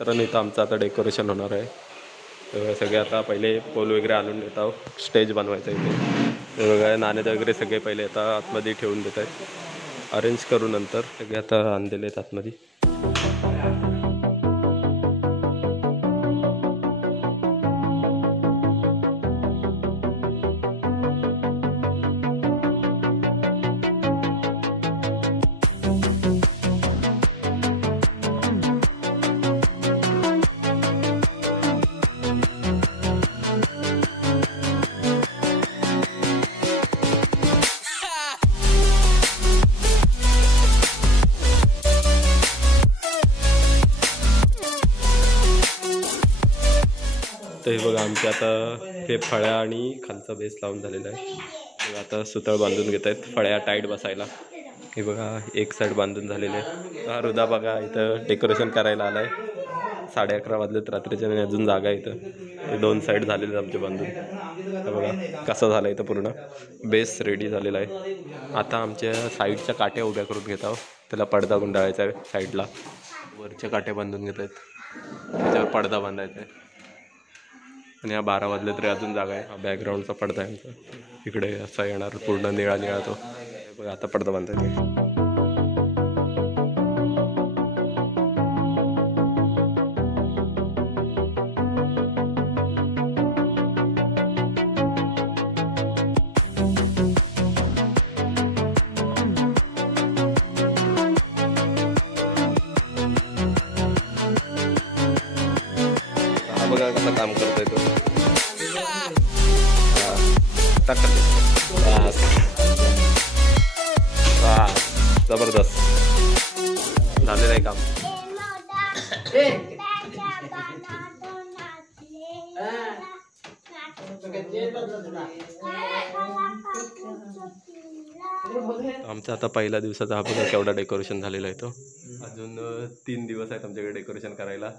तर इथं आमचं आता डेकोरेशन होणार आहे. तर सगळे आता पहिले पोल वगैरे आणून देत आहोत. स्टेज बनवायचं इथे. ते बघा नाणे वगैरे सगळे पहिले आता आतमध्ये ठेवून देत आहेत. अरेंज करू नंतर सगळे आता आणलेले आहेत आतमध्ये. तर हे बघा आमचे आता हे फळ्या आणि खालचा बेस लावून झालेला आहे. आता सुतळ बांधून घेत आहेत फळ्या टाईट बसायला. हे बघा एक साईड बांधून झालेले आहे. हा हृदा बघा इथं डेकोरेशन करायला आलाय. 11:30 वाजलेत रात्रीच्या आणि अजून जागा आहे इथं. हे 2 साईड झालेले आमचे बांधून. तर बघा कसं झालं इथं पूर्ण बेस रेडी झालेला आहे. आता आमच्या साईडच्या काट्या उभ्या करून घेत आहोत. त्याला पडदा गुंडाळायचा आहे साईडला. वरच्या काट्या बांधून घेत आहेत. त्याच्यावर पडदा बांधायचा आहे. आणि या 12 वाजले तरी अजून जागा आहे. हा बॅकग्राऊंडचा पडदा आहे आमचा. इकडे असा येणार पूर्ण निळा निळा तो. बघा आता पडदा बांधायचा. बघा कसं काम करतोय तो. जबरदस्त झालेलं आहे काम. आमचा आता पहिल्या दिवसाचा हा बघा केवढा डेकोरेशन झालेला आहे तो. अजून 3 दिवस आहेत आमच्याकडे डेकोरेशन करायला.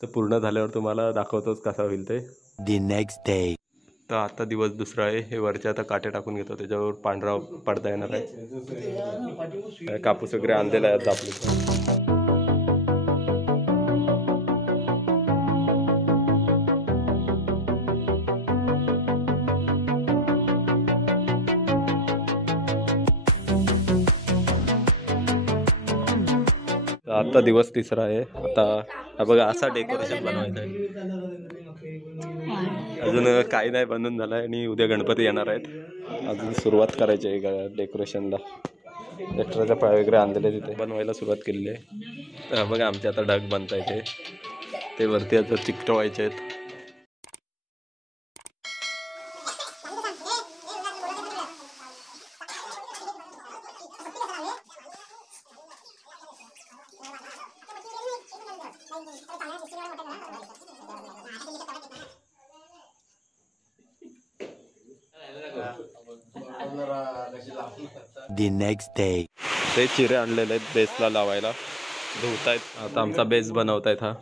तर पूर्ण झाल्यावर तुम्हाला दाखवतोच कसा होईल ते. The next day. तर आता दिवस दुसरा आहे. हे वरचे आता काटे टाकून घेतो. त्याच्यावर पांढरा पडदा येणार आहे. कापूस वगैरे आणलेला आहे आपले. आता दिवस तिसरा आहे. आता बघा असा डेकोरेशन बनवायचं आहे. अजून काही नाही बनून झालं आहे आणि उद्या गणपती येणार आहेत. अजून सुरुवात करायची आहे डेकोरेशनला. एक्स्ट्राच्या पाय वगैरे आणलेले तिथे बनवायला सुरुवात केलेली आहे. तर बघा आमचे आता ढग बनतायचे. ते वरती आता चिकटवायचे आहेत. The next day. ते चिरे आणलेले आहेत बेसला लावायला. धुवतायत. आता आमचा बेस बनवतायत हा.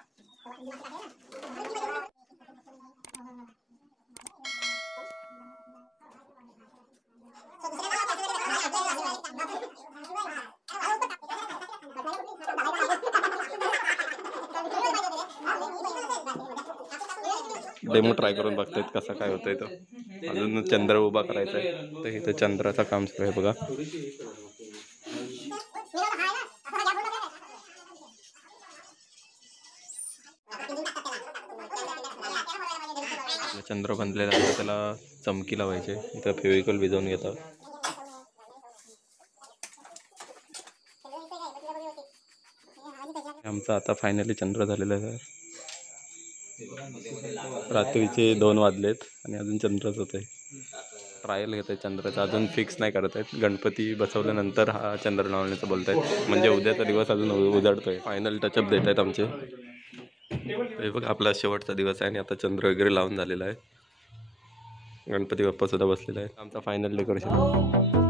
डेमो ट्राय करून बघतायत कसा काय होतंय तो. अजून चंद्र उभा करायचा आहे. तर इथं चंद्राचं काम सुरू आहे बघा. चंद्र बनलेला आहे. त्याला चमकी लावायचे. इथं फेविकॉल भिजवून घेतात. आमचा आता फायनली चंद्र झालेला आहे. रात्रीचे 2 वाजलेत आणि अजून चंद्रच होते. ट्रायल घेत आहे चंद्राचा. अजून फिक्स नाही करत आहेत. गणपती बसवल्यानंतर हा चंद्र लावण्याचं बोलत आहेत. म्हणजे उद्याचा दिवस अजून उजाडतोय. फायनल टचअप देत आहेत आमचे. हे बघ आपला शेवटचा दिवस आहे आणि आता चंद्र वगैरे लावून झालेला आहे. गणपती बाप्पा सुद्धा बसलेला आहे. आमचा फायनल डेकोरेशन.